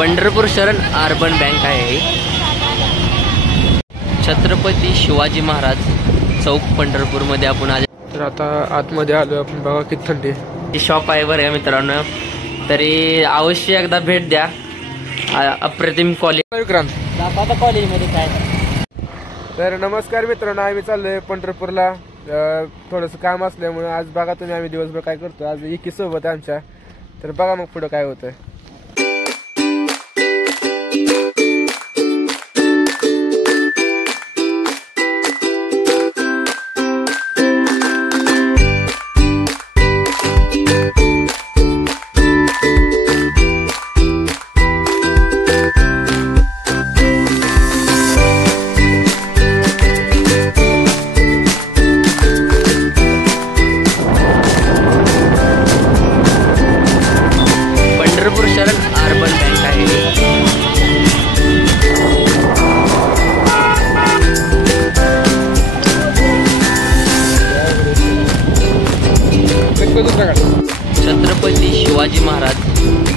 पंढरपूर शरण urban bank आहे। छत्रपती शिवाजी महाराज चौक पंढरपूरमध्ये आपण आज तर आता आतमध्ये आलो आपण। बघा किती थंडी ही शॉप आहे बरं मित्रांनो, तरी अवश्य एकदा भेट द्या। अप्रतिम विक्रांत आता कॉलेजमध्ये काय। तर नमस्कार मित्रांनो, आम्ही चाललोय पंढरपूरला। थोडंसं काम असल्यामुळे आज बघा तुम्ही आम्ही दिवसभर काय करतो। आज एकी सोबत आहे आमच्या, तर बघा मग पुढं काय होतंय। पंढरपूर शरण अर्बन बँक आहे। छत्रपती शिवाजी महाराज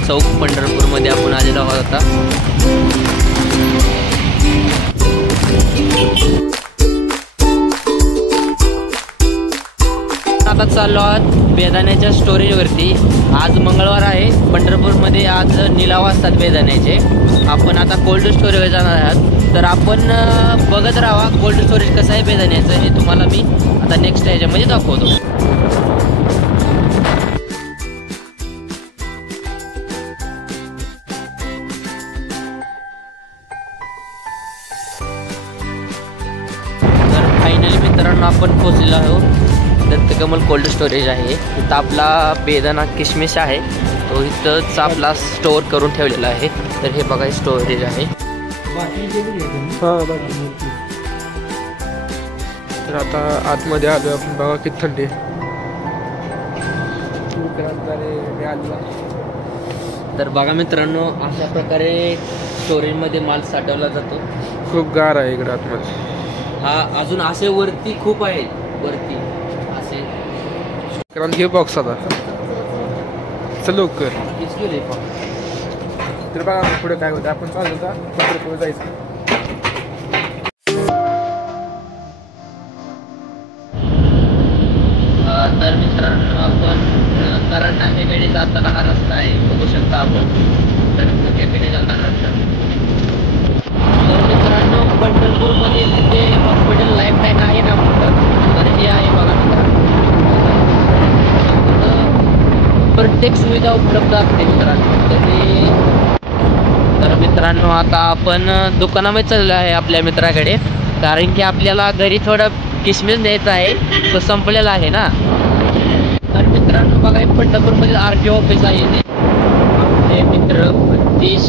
चौक पंढरपूरमध्ये आपण आलेलो आहोत आता। आता चाललो आहोत बेदाण्याच्या स्टोरेजवरती। आज मंगळवार आहे, पंढरपूरमध्ये आज निलाव असतात बेदाण्याचे। आपण आता कोल्ड स्टोरेजवर जाणार आहात, तर आपण बघत राहा कोल्ड स्टोरेज कसं आहे बेदाण्याचं, हे तुम्हाला मी आता नेक्स्ट ह्याच्यामध्ये दाखवतो। तर फायनली मित्रांनो आपण पोहोचलेलो आहोत। दत्तकमल कोल्ड स्टोरेज आहे। इथं आपला बेदाणा किशमिश आहे, तो इथंच आपला स्टोअर करून ठेवलेला आहे। तर हे बघा स्टोरेज आहे। तर आता आतमध्ये आलो आपण। बघा किती थंडी तर बघा मित्रांनो, अशा प्रकारे स्टोरेजमध्ये माल साठवला जातो। खूप गार आहे इकडे आतमध्ये। हा अजून असे वरती खूप आहेत, वरती असे। कारण हे बॉक्स आता चल लवकर। तर बघा पुढे काय होतं। आपण चालू होता पंढरपूर जायचं। तर मित्रांनो, आपण कारण नामेकडे जाताना हा रस्ता आहे, बघू शकता आपण। तर त्याकडे जाताना रस्ता। तर मित्रांनो, पंढरपूरमध्ये जे हॉस्पिटल लाईफ लाईन आहे ना मोठं, तर हे आहे बघा मित्रांनो। प्रत्येक सुविधा उपलब्ध असते मित्रांनो। तर मित्रांनो, आता आपण दुकानामध्ये चाललो आहे आपल्या मित्राकडे, कारण की आपल्याला घरी थोडं किशमिश न्यायचं आहे, तो संपलेला आहे ना। तर मित्रांनो बघा, पंढरपूरमध्ये RTO ऑफिस आहे। आपले मित्र सतीश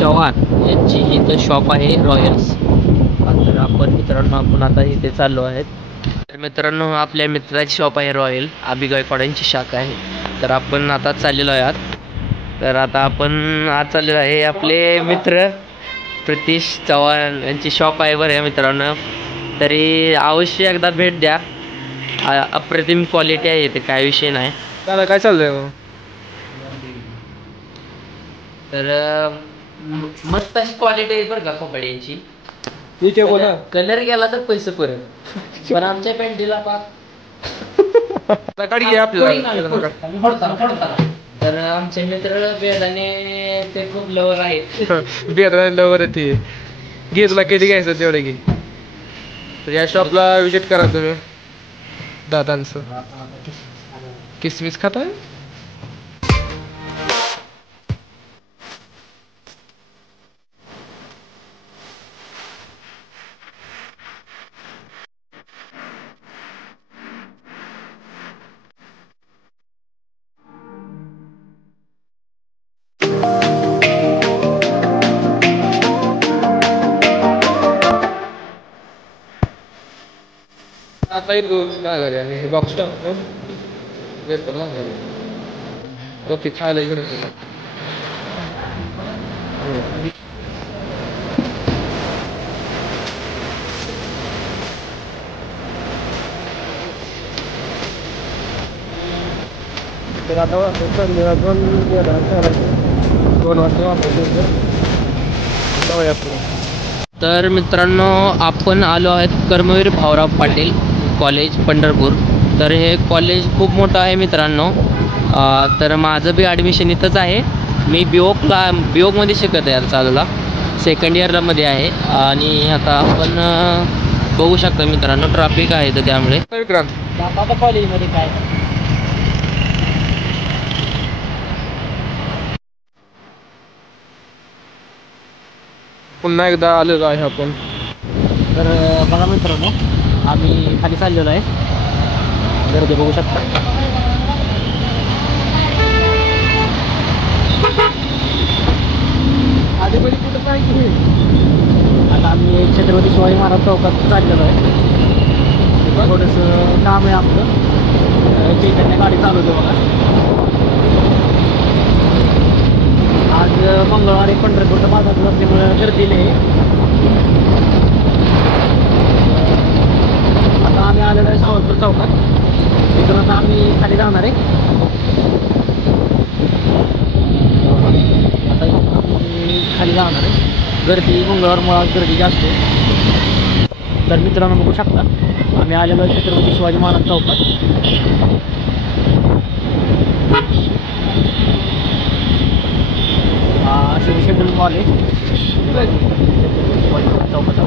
चव्हाण यांची इथं शॉप आहे रॉयल्स। तर आपण मित्रांनो आपण आता इथे चाललो आहेत। तर मित्रांनो, आपल्या मित्राची शॉप आहे रॉयल, अभि गायकवाडांची शाखा आहे। तर आपण आता चाललेलो आहात। तर आता आपण आज चाललेलो आहे, आपले मित्र सतीश चव्हाण यांची शॉप आहे बरं मित्रांनो, तरी अवश्य एकदा भेट द्या। अप्रतिम क्वालिटी आहे, ते काय विषय नाही। दादा काय चाललंय मग? तर मस्त अशी क्वालिटी आहे बरं का कपड्यांची। ठीक आहे बोला। कलर गेला तर पैसे परत, पण आमच्या पॅन्टीला पाक आपल्याला। तर आमचे मित्र बेदाणे ते खूप लवर आहेत। बेदाणे लवर आहे, घे तुला किती घ्यायचं तेवढं घे। तर या शॉपला विजिट करा तुम्ही। दादांचं किसमिस खाता है। आता काय झाले बॉक्स रोटी खायला इकडे। तर आता 2 वाजता वापरायचं जाऊया पुढे. तर मित्रांनो आपण आलो आहेत कर्मवीर भाऊराव पाटील कॉलेज पंढरपूर. तर हे कॉलेज खूप मोठं आहे मित्रांनो. तर माझं बी ॲडमिशन इथंच आहे. मी बीओकमध्ये शिकत आहे चालूला, सेकंड इयरला मध्ये आहे. आणि आता आपण बघू शकता मित्रांनो ट्रॅफिक आहे तर त्यामुळे विक्रांत आता कॉलेजमध्ये काय पुन्हा एकदा आलेलो आहे आपण. तर बघा मित्रांनो आम्ही खाली चाललेलो आहे. गर्दी बघू शकता. आता आम्ही छत्रपती शिवाजी महाराज चौकात चाललेलो आहे. थोडंसं काम आहे आपलं. चैतन्य गाडी चालवतो बघा. आज मंगळवारी पंढरपूरचा बाजार असल्यामुळे गर्दी नाही. आता आम्ही आलेलो आहे सावंतपूर चौकात. तिथून आता आम्ही खाली जाणार आहे. आता आम्ही खाली जाणार आहे. गर्दी मंगळवारमुळे गर्दी जास्त आहे. तर मित्रांनो बघू शकता आम्ही आलेलो आहे छत्रपती शिवाजी महाराज चौकात. असे शेड्यूल मॉल आहे चौकात.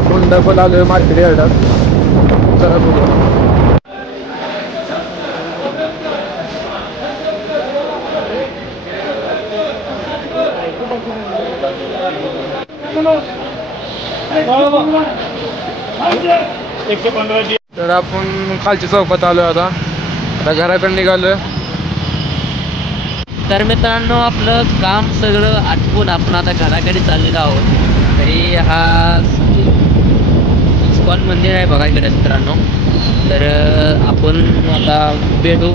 आपण डबल आलोय मार्केट यार्डात. चला बघूया. तर आपण खालच्या चौकात आलोय. आता घराकडे निघालोय. तर मित्रांनो आपलं काम सगळं आटपून आपण आता घराकडे चाललेलो आहोत. तरी हा इस्कॉन मंदिर आहे बघा इकडे मित्रांनो. तर आपण आता भेटू